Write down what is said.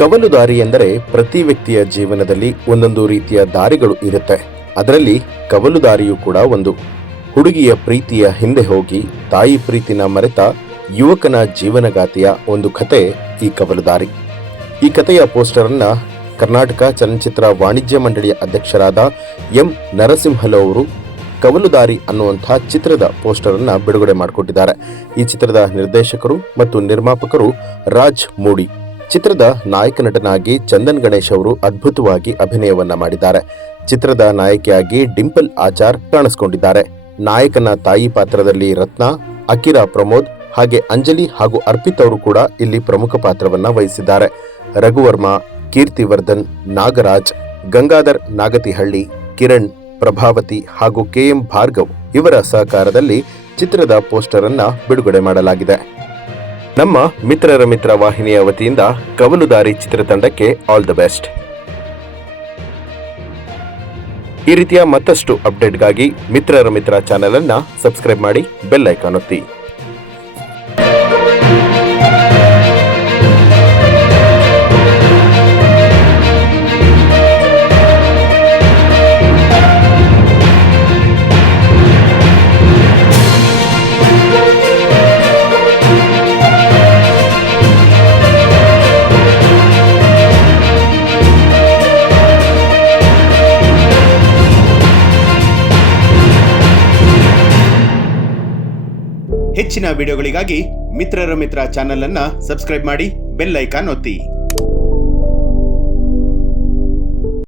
ಕವಲು ದಾರಿ ಎಂದರೆ ಪ್ರತಿ ವ್ಯಕ್ತಿಯ ಜೀವನದಲ್ಲಿ ಒಂದೊಂದು ರೀತಿಯ ದಾರಿಗಳು ಇರುತ್ತೆ. ಅದರಲ್ಲಿ ಕವಲು ದಾರಿಯೂ ಕೂಡ ಒಂದು. ಹುಡುಗಿಯ ಪ್ರೀತಿಯ ಹಿಂದೆ ಹೋಗಿ ತಾಯಿ ಪ್ರೀತಿನ ಮರೆತ ಯುವಕನ ಜೀವನಗಾಥೆಯ ಒಂದು ಕತೆ ಈ ಕವಲು ದಾರಿ. ಈ ಕಥೆಯ ಪೋಸ್ಟರ್ ಅನ್ನ ಕರ್ನಾಟಕ ಚಲನಚಿತ್ರ ವಾಣಿಜ್ಯ ಮಂಡಳಿಯ ಅಧ್ಯಕ್ಷರಾದ ಎಂ ನರಸಿಂಹಲು ಅವರು ಕವಲು ದಾರಿ ಅನ್ನುವಂತಹ ಚಿತ್ರದ ಪೋಸ್ಟರ್ ಅನ್ನ ಬಿಡುಗಡೆ ಮಾಡಿಕೊಟ್ಟಿದ್ದಾರೆ. ಈ ಚಿತ್ರದ ನಿರ್ದೇಶಕರು ಮತ್ತು ನಿರ್ಮಾಪಕರು ರಾಜ್ ಮೂಡಿ. ಚಿತ್ರದ ನಾಯಕ ನಟನಾಗಿ ಚಂದನ್ ಗಣೇಶ್ ಅವರು ಅದ್ಭುತವಾಗಿ ಅಭಿನಯವನ್ನ ಮಾಡಿದ್ದಾರೆ. ಚಿತ್ರದ ನಾಯಕಿಯಾಗಿ ಡಿಂಪಲ್ ಆಚಾರ್ ಕಾಣಿಸಿಕೊಂಡಿದ್ದಾರೆ. ನಾಯಕನ ತಾಯಿ ಪಾತ್ರದಲ್ಲಿ ರತ್ನ, ಅಕಿರಾ ಪ್ರಮೋದ್, ಹಾಗೆ ಅಂಜಲಿ ಹಾಗೂ ಅರ್ಪಿತ್ ಅವರು ಕೂಡ ಇಲ್ಲಿ ಪ್ರಮುಖ ಪಾತ್ರವನ್ನ ವಹಿಸಿದ್ದಾರೆ. ರಘುವರ್ಮ, ಕೀರ್ತಿವರ್ಧನ್, ನಾಗರಾಜ್, ಗಂಗಾಧರ್ ನಾಗತಿಹಳ್ಳಿ, ಕಿರಣ್, ಪ್ರಭಾವತಿ ಹಾಗೂ ಕೆಎಂ ಭಾರ್ಗವ್ ಇವರ ಸಹಕಾರದಲ್ಲಿ ಚಿತ್ರದ ಪೋಸ್ಟರ್ ಅನ್ನ ಬಿಡುಗಡೆ ಮಾಡಲಾಗಿದೆ. ನಮ್ಮ ಮಿತ್ರರ ಮಿತ್ರ ವಾಹಿನಿಯ ವತಿಯಿಂದ ಕವಲು ದಾರಿ ಚಿತ್ರತಂಡಕ್ಕೆ ಆಲ್ ದ ಬೆಸ್ಟ್. ಈ ರೀತಿಯ ಮತ್ತಷ್ಟು ಅಪ್ಡೇಟ್ಗಾಗಿ ಮಿತ್ರರ ಮಿತ್ರ ಚಾನೆಲ್ ಅನ್ನ ಸಬ್ಸ್ಕ್ರೈಬ್ ಮಾಡಿ, ಬೆಲ್ ಐಕಾನ್ ಒತ್ತಿ. ಹೆಚ್ಚಿನ ವಿಡಿಯೋಗಳಿಗಾಗಿ ಮಿತ್ರರ ಮಿತ್ರ ಚಾನೆಲ್ ಅನ್ನ ಸಬ್ಸ್ಕ್ರೈಬ್ ಮಾಡಿ, ಬೆಲ್ ಐಕಾನ್ ಒತ್ತಿ.